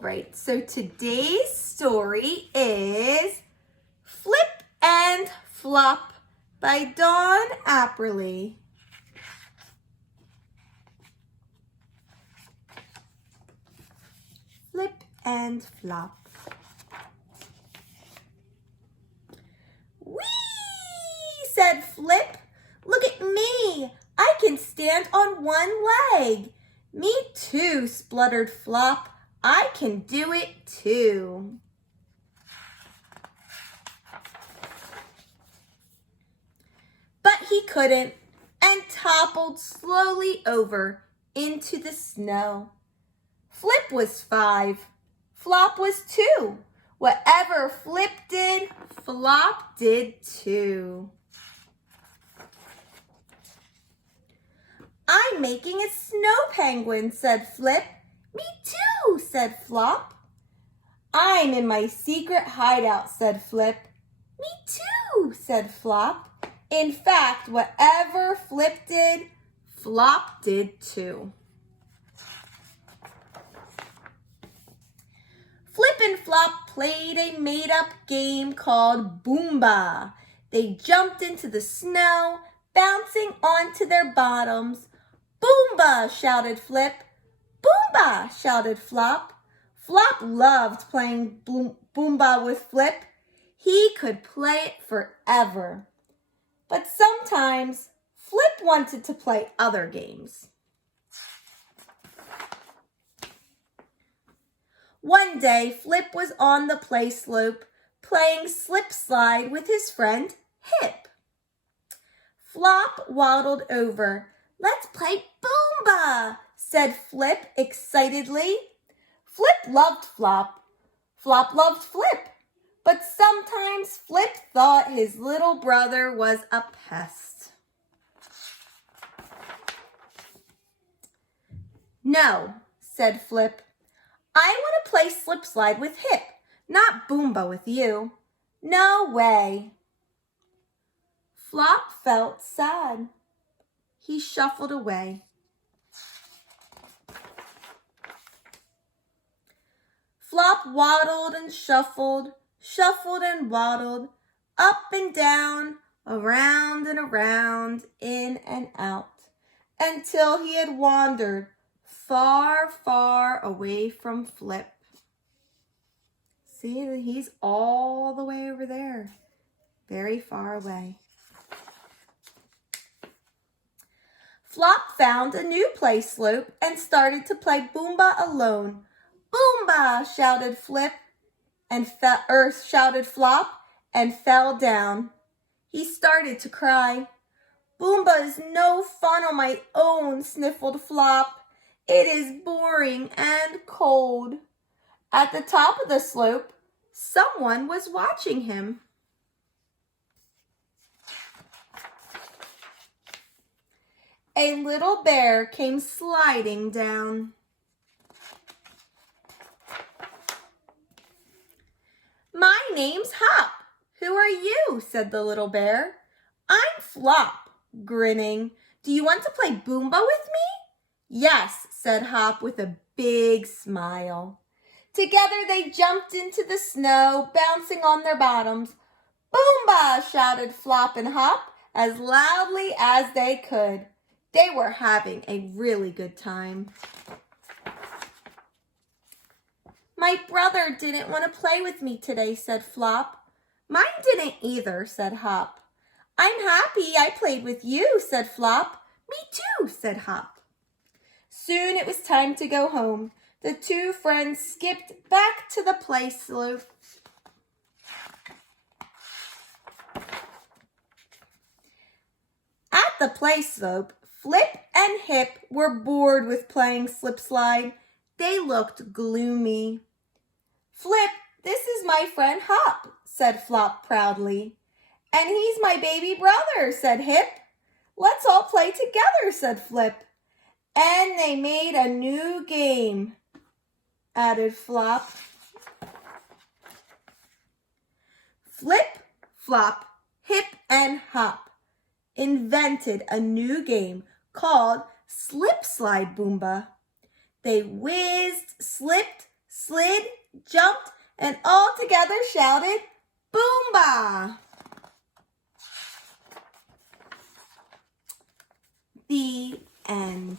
Right, so today's story is Flip and Flop by Dawn Apperley. Flip and Flop. Whee! Said Flip. Look at me. I can stand on one leg. Me too, spluttered Flop. I can do it too. But he couldn't and toppled slowly over into the snow. Flip was 5. Flop was 2. Whatever Flip did, Flop did too. I'm making a snow penguin, said Flip. Me too, said Flop. I'm in my secret hideout, said Flip. Me too, said Flop. In fact, whatever Flip did, Flop did too. Flip and Flop played a made-up game called Boomba. They jumped into the snow, bouncing onto their bottoms. Boomba, shouted Flip. Boomba, shouted Flop. Flop loved playing Boomba with Flip. He could play it forever. But sometimes Flip wanted to play other games. One day, Flip was on the play slope playing slip slide with his friend Hip. Flop waddled over. Let's play Boomba, said Flip excitedly. Flip loved Flop. Flop loved Flip. But sometimes Flip thought his little brother was a pest. No, said Flip. I want to play slip slide with Hip, not Boomba with you. No way. Flop felt sad. He shuffled away. Flop waddled and shuffled and waddled, up and down, around and around, in and out, until he had wandered far, far away from Flip. See, he's all the way over there, very far away. Flop found a new play slope and started to play Boomba alone. Boomba, shouted Flip, and shouted Flop, and fell down. He started to cry. Boomba is no fun on my own, sniffled Flop. It is boring and cold. At the top of the slope, someone was watching him. A little bear came sliding down. My name's Hop. Who are you? Said the little bear. I'm Flop, grinning. Do you want to play Boomba with me? Yes, said Hop with a big smile. Together they jumped into the snow, bouncing on their bottoms. Boomba, shouted Flop and Hop as loudly as they could. They were having a really good time. My brother didn't want to play with me today, said Flop. Mine didn't either, said Hop. I'm happy I played with you, said Flop. Me too, said Hop. Soon it was time to go home. The two friends skipped back to the play slope. At the play slope, Flip and Hip were bored with playing slip slide. They looked gloomy. Flip, this is my friend Hop, said Flop proudly. And he's my baby brother, said Hip. Let's all play together, said Flip. And they made a new game, added Flop. Flip, Flop, Hip, and Hop invented a new game called Slip Slide Boomba. They whizzed, slipped, slid, jumped, and all together shouted, Boomba! The end.